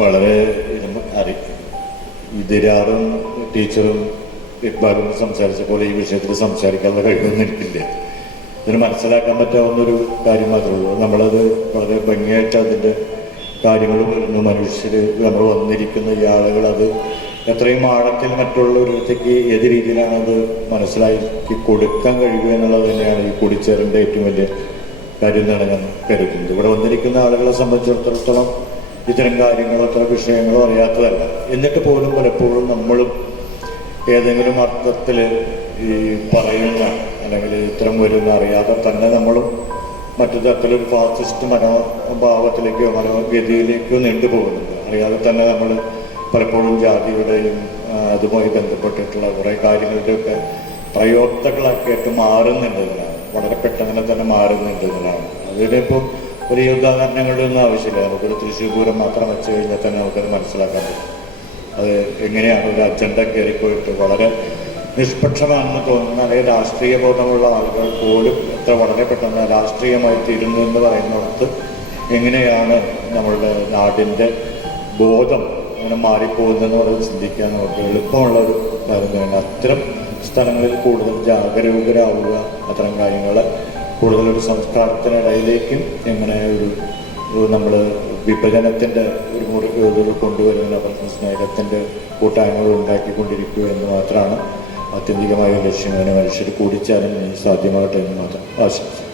വളരെ ഇതിരാറും ടീച്ചറും ഇക്ബാലും സംസാരിച്ചപ്പോൾ ഈ വിഷയത്തിൽ സംസാരിക്കാനുള്ള കഴിവൊന്നും എനിക്കില്ല. ഇതിന് മനസ്സിലാക്കാൻ പറ്റാവുന്ന ഒരു കാര്യം മാത്രമേ ഉള്ളൂ. നമ്മളത് വളരെ ഭംഗിയായിട്ട് അതിന്റെ കാര്യങ്ങൾ വരുന്നു മനുഷ്യർ നമ്മൾ വന്നിരിക്കുന്ന ഈ ആളുകൾ അത് എത്രയും ആഴത്തിൽ മറ്റുള്ളവരത്തേക്ക് ഏത് രീതിയിലാണ് അത് മനസ്സിലാക്കി കൊടുക്കാൻ കഴിയുക എന്നുള്ളത് തന്നെയാണ് ഈ കൂടിച്ചേരലിന്റെ ഏറ്റവും വലിയ കാര്യം എന്നാണ് ഞാൻ കരുതുന്നത്. ഇവിടെ വന്നിരിക്കുന്ന ആളുകളെ സംബന്ധിച്ചിടത്തോളം ഇത്തരം കാര്യങ്ങളോ അത്ര വിഷയങ്ങളോ അറിയാത്തതല്ല. എന്നിട്ട് പോലും പലപ്പോഴും നമ്മളും ഏതെങ്കിലും അർത്ഥത്തിൽ ഈ പറയുന്ന അല്ലെങ്കിൽ ഇത്തരം വരുന്ന അറിയാതെ തന്നെ നമ്മളും മറ്റു തരത്തിലൊരു ഫാസിസ്റ്റ് മനോഭാവത്തിലേക്കോ മനോഗതിയിലേക്കോ നീണ്ടുപോകുന്നുണ്ട് അറിയാതെ തന്നെ നമ്മൾ പലപ്പോഴും ജാതിയുടെയും അതുമായി ബന്ധപ്പെട്ടിട്ടുള്ള കുറേ കാര്യങ്ങളുടെയൊക്കെ പ്രയോക്തകളാക്കിയിട്ട് മാറുന്നുണ്ട് മാറുന്നുണ്ടതിനാണ് വളരെ പെട്ടെന്ന് തന്നെ മാറുന്നുണ്ട് എന്നതാണ് അതിനിപ്പോൾ ഒരു യുദ്ധാകരണങ്ങളുടെ ഒന്നും ആവശ്യമില്ല. നമുക്കൊരു തൃശ്ശൂർ പൂരം മാത്രം വെച്ച് കഴിഞ്ഞാൽ തന്നെ നമുക്കത് മനസ്സിലാക്കാൻ പറ്റും. അത് എങ്ങനെയാണ് ഒരു അജണ്ട കയറിപ്പോയിട്ട് വളരെ നിഷ്പക്ഷമാണെന്ന് തോന്നുന്ന അല്ലെങ്കിൽ രാഷ്ട്രീയ ബോധമുള്ള ആളുകൾ പോലും എത്ര വളരെ പെട്ടെന്ന് രാഷ്ട്രീയമായി തീരുന്നു എന്ന് പറയുന്നിടത്ത് എങ്ങനെയാണ് നമ്മളുടെ നാടിന്റെ ബോധം അങ്ങനെ മാറിപ്പോകുന്നതെന്ന് പറഞ്ഞ് ചിന്തിക്കാൻ നമുക്ക് എളുപ്പമുള്ള ഒരു കാര്യം തന്നെയാണ്. അത്തരം സ്ഥലങ്ങളിൽ കൂടുതൽ ജാഗരൂകരാവുക അത്തരം കാര്യങ്ങൾ കൂടുതലൊരു സംസ്കാരത്തിനിടയിലേക്കും എങ്ങനെ ഒരു നമ്മൾ വിഭജനത്തിന്റെ ഒരു മുറി കൊണ്ടുവരുന്ന പ്രശ്ന സ്നേഹത്തിന്റെ കൂട്ടായ്മകൾ ഉണ്ടാക്കിക്കൊണ്ടിരിക്കുക എന്ന് മാത്രമാണ് ആത്യന്തികമായ ലക്ഷ്യം. അതിനെ മനുഷ്യർ കൂടിച്ചാലും സാധ്യമാകട്ടെ എന്ന് മാത്രം ആശംസിക്കുന്നു.